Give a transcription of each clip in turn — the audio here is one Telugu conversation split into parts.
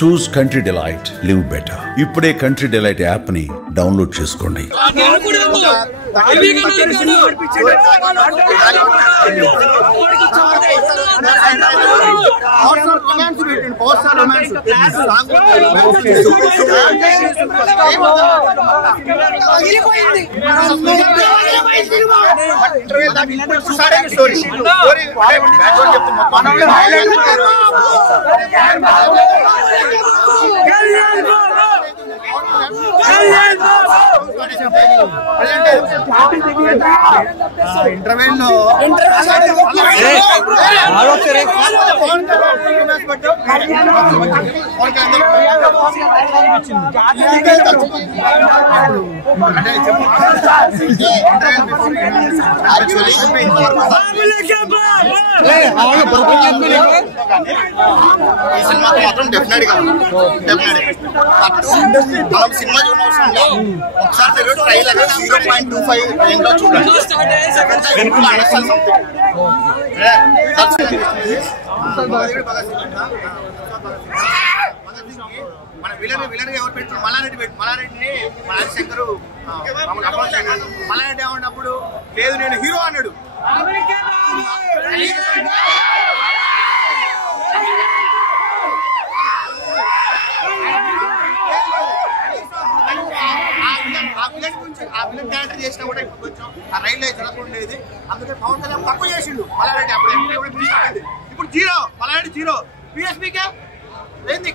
చూస్ కంట్రీ డిలైట్, లివ్ బెటర్. ఇప్పుడే కంట్రీ డిలైట్ యాప్ ని డౌన్లోడ్ చేసుకోండి. ఇంటర్వెల్ లో మాత్రం డెఫినెట్ గా మనం సినిమా చూడాల్సింది ఒకసారి ట్రైలర్ 0.25 రేంజ్ లో చూడండి. మన విలన్ ఎవరు పెట్టారు? మల్లారెడ్డిని మన హరిశంకర్ మల్లారెడ్డి ఏమన్నప్పుడు లేదు నేను హీరో అన్నాడు. ఆ విలన్ క్యారెక్టర్ చేసినా కూడా ఇప్పుడు కొంచెం ఆ రైల్లో జరగకుండేది. అందుకే పవన్ కళ్యాణ్ తక్కువ చేసిండు మల్లారెడ్డి. అప్పుడు ఇప్పుడు జీరో, మల్లారెడ్డి జీరో. పిఎస్పీకే ఏంది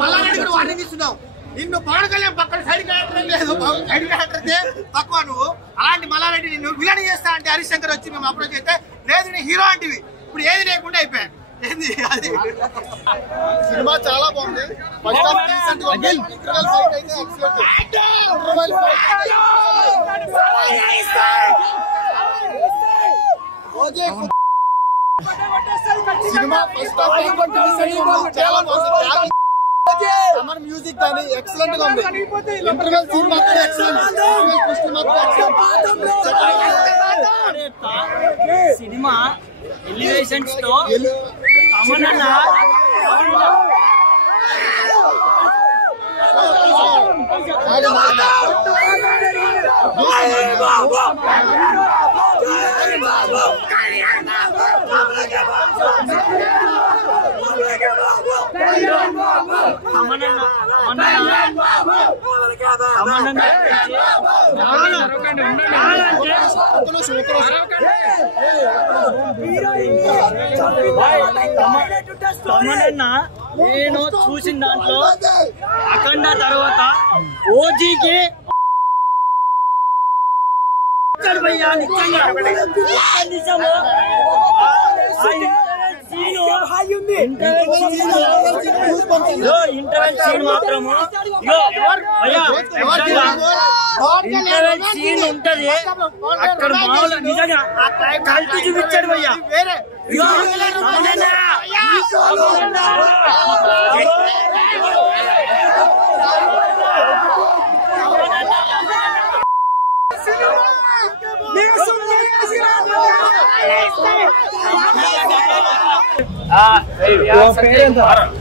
మల్లారెడ్డి కూడా వార్నింగ్ ఇస్తున్నావు. నిన్ను పవన్ కళ్యాణ్ పక్కన సైడ్ క్యారెక్టర్ లేదు, సైడ్ క్యారెక్టర్ తక్కువ. నువ్వు అలాంటి మల్లారెడ్డి నిన్ను విలన్ చేస్తా అంటే హరిశంకర్ వచ్చి మేము అప్రోచ్ చేస్తే లేదు నీ హీరో అంటివి. ఇప్పుడు ఏది లేకుండా అయిపోయా. ఏంది అది? సినిమా చాలా బాగుంది. సినిమా చాలా బాగుంది. అమర్ మ్యూజిక్ కానీ ఎక్సలెంట్ గా ఉంది. ఇంటర్వెల్ సీన్ మాత్రం ఎక్సలెంట్. సినిమా ఎలివేషన్స్ తో నేను చూసిన దాంట్లో అఖండ తర్వాత ఓజీకి ఇంటర్వెల్ సీన్ మాత్రము ఇంటర్వెల్ సీన్ ఉంటది అక్కడ మామూలు నిజంగా కలిసి చూపించాడు భయ్యా.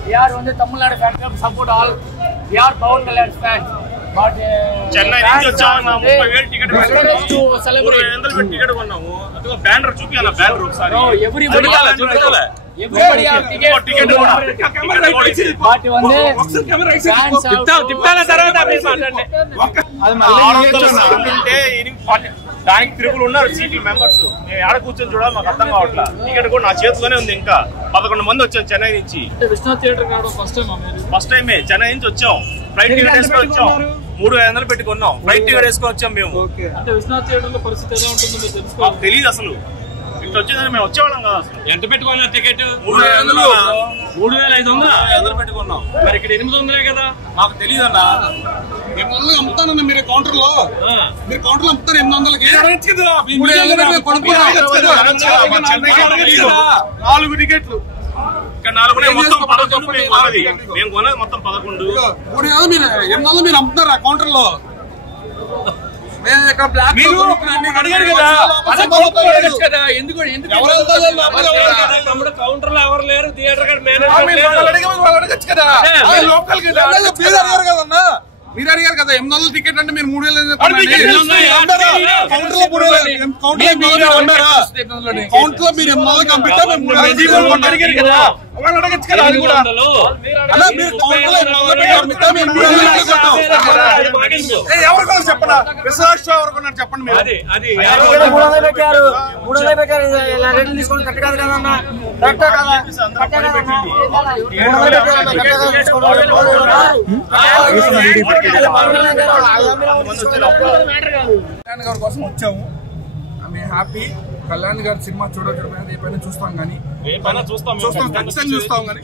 We are on the Tamil Nadu fan club, support all. We are Pawan Kalyan's fans. But Chennai నుంచి వచ్చాము. 30,000 టికెట్ to celebrate. 300 టికెట్ కొన్నాము. అదిగో బ్యానర్ చూపియాల. బ్యానర్ ఒకసారి Everybody has ticket. But one day fans తిప్పాల తర్వాత దానికి తిరుగులు ఉన్నారు సీట్ల మెంబర్స్. మేము ఆడ కూర్చొని చూడాలి, మాకు అర్థం కావట్లేదు. టికెట్ కూడా నా చేతిలోనే ఉంది. ఇంకా 11 మంది వచ్చాం చెన్నై నుంచి. విశ్వనాథ్ థియేటర్ ఫస్ట్ టైమే చెన్నై నుంచి వచ్చాం. ఫ్లైట్ టికెట్ వేసుకొని వచ్చాం. 3,500 పెట్టుకున్నాం. ఫ్లైట్ టికెట్ వేసుకొని వచ్చాం మేము. అంటే విశ్వనాథ్ థియేటర్ లో పరిస్థితి ఎలా ఉంటుందో మీరు తెలుసుకోవాలి. మాకు తెలియదు అసలు. ఇట్లా వచ్చిందని మేము వచ్చేవాళ్ళం కదా. ఎంత పెట్టుకున్నా టికెట్? 3,500 పెట్టుకున్నాం. మరి ఇక్కడ 800 కదా. మాకు తెలియదు అన్న. 800 అమ్ముతానన్న మీరు కౌంటర్ లో. మీరు కౌంటర్ లో అమ్ముతారు 800కి. 4 టికెట్లు. ఇక్కడ 4 మొత్తం 11 మేము కొన్నది మొత్తం 11. మీరు 800 మీరు అమ్ముతారా కౌంటర్ లో? కౌంటర్ లో ఎవరు లేరు, థియేటర్ కదన్నా మీరు అడిగారు కదా 800 టికెట్ అంటే మీరు 3000 కౌంటర్ లో మీరు 800 కంప్లీట్ అడిగారు కదా వాళ్ళు అడగచ్చు కదా అది కూడా ఎవరు చెప్పండి రిసర్చ్ ఎవరు కొన్నారు చెప్పండి మీరు 300 పెట్టారు 300 పెట్టారు రేట్లు తీసుకొని కరెక్ట్ కాదు కదన్నా కరెక్ట్ కళ్యాణ్ గారి కోసం వచ్చాము. మేము హ్యాపీ. కళ్యాణ్ గారి సినిమా చూడకపోయినా ఏ పైన చూస్తాం కానీ ఖచ్చితంగా చూస్తాం కానీ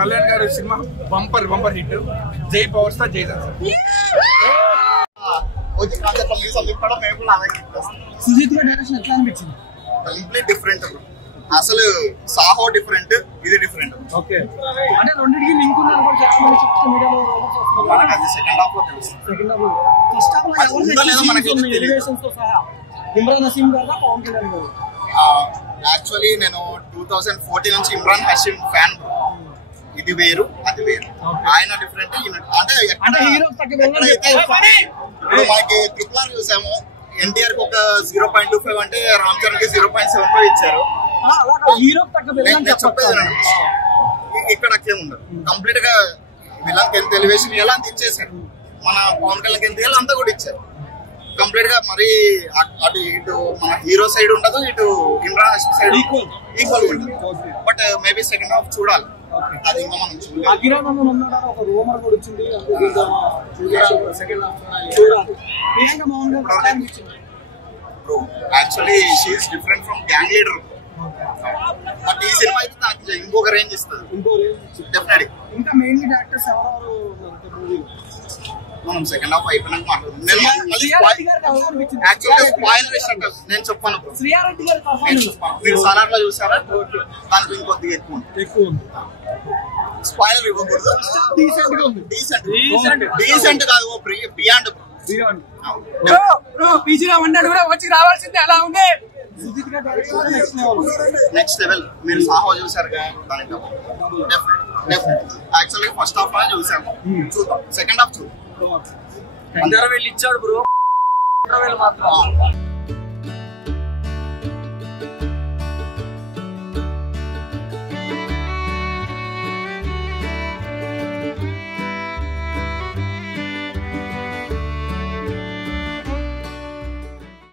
కళ్యాణ్ గారి సినిమా బంపర్ హిట్. జై పవర్ స్టార్ జై సార్. సుజిత్ డైరెక్షన్ ఎట్లా అనిపించింది? Complete different. అసలు సాహో డిఫరెంట్, ఇది డిఫరెంట్. ఓకే అంటే రెండింటికి లింక్ ఉందని కూడా చాలా మంది సోషల్ మీడియాలో మనకి అది సెకండ్ హాఫ్ లో తెలుస్తుంది. సెకండ్ హాఫ్ ఫస్ట్ హాఫ్ లో ఎలివేషన్స్ తో సహా ఇమ్రాన్ హసీం గారు పవన్ కళ్యాణ్ గారు. యాక్చువల్లీ నేను 2014 నుంచి ఇమ్రాన్ హసీం ఫ్యాన్. ఇది వేరు అది వేరు. ఆయన డిఫరెంట్ అంటే హీరో ఇప్పుడు మనకి ట్రిపుల్ ఆర్ చూసాము. ఎన్టీఆర్ కి ఒక 0.25 అంటే రామ్ చరణ్ కి 0.75 ఇచ్చారు. ఇక్కడ అట్లేం ఉండదు. కంప్లీట్ గా విలన్ ఎంత ఎలివేషన్ ఎలా అంత ఇచ్చేసారు. మన పవన్ కళ్యాణ్ ఎంత ఎలా అంతా కూడా ఇచ్చారు. కంప్లీట్ గా మరి అటు ఇటు మన హీరో సైడ్ ఉండదు, ఇటు ఇమ్రాన్ హసీం సైడ్ ఈక్వల్ ఉంటుంది. బట్ మేబీ సెకండ్ హాఫ్ చూడాలి. అది ఇంకా మనం చూడాలి. Actually she is different from gang leader. But ఈ సినిమా అయితే నాకు ఇంకొక రేంజ్ ఇస్తుంది. డెఫినెట్లీ. ఇంకా మెయిన్లీ డైరెక్టర్స్ ఎవరెవరు మనం సెకండ్ హాఫ్ అయిపోయినాక మాట్లాడుతుంది. నేను చెప్పాను మీరు సాలార్ లో చూసారా? దానికి ఇంకొద్దిగా ఎక్కువ స్పాయిలర్ ఇవ్వకూడదు. డీసెంట్ కాదు, బియాండ్. వచ్చి రావాల్సిందే. అలా ఉంది నెక్స్ట్ లెవెల్. మీరు సాహో చూసారు కదా, దానికి డెఫినెట్. యాక్చువల్లీ ఫస్ట్ హాఫ్ లోనే చూసాము. చూద్దాం సెకండ్ హాఫ్ చూద్దాం. ఇచ్చాడు బ్రో మాత్రం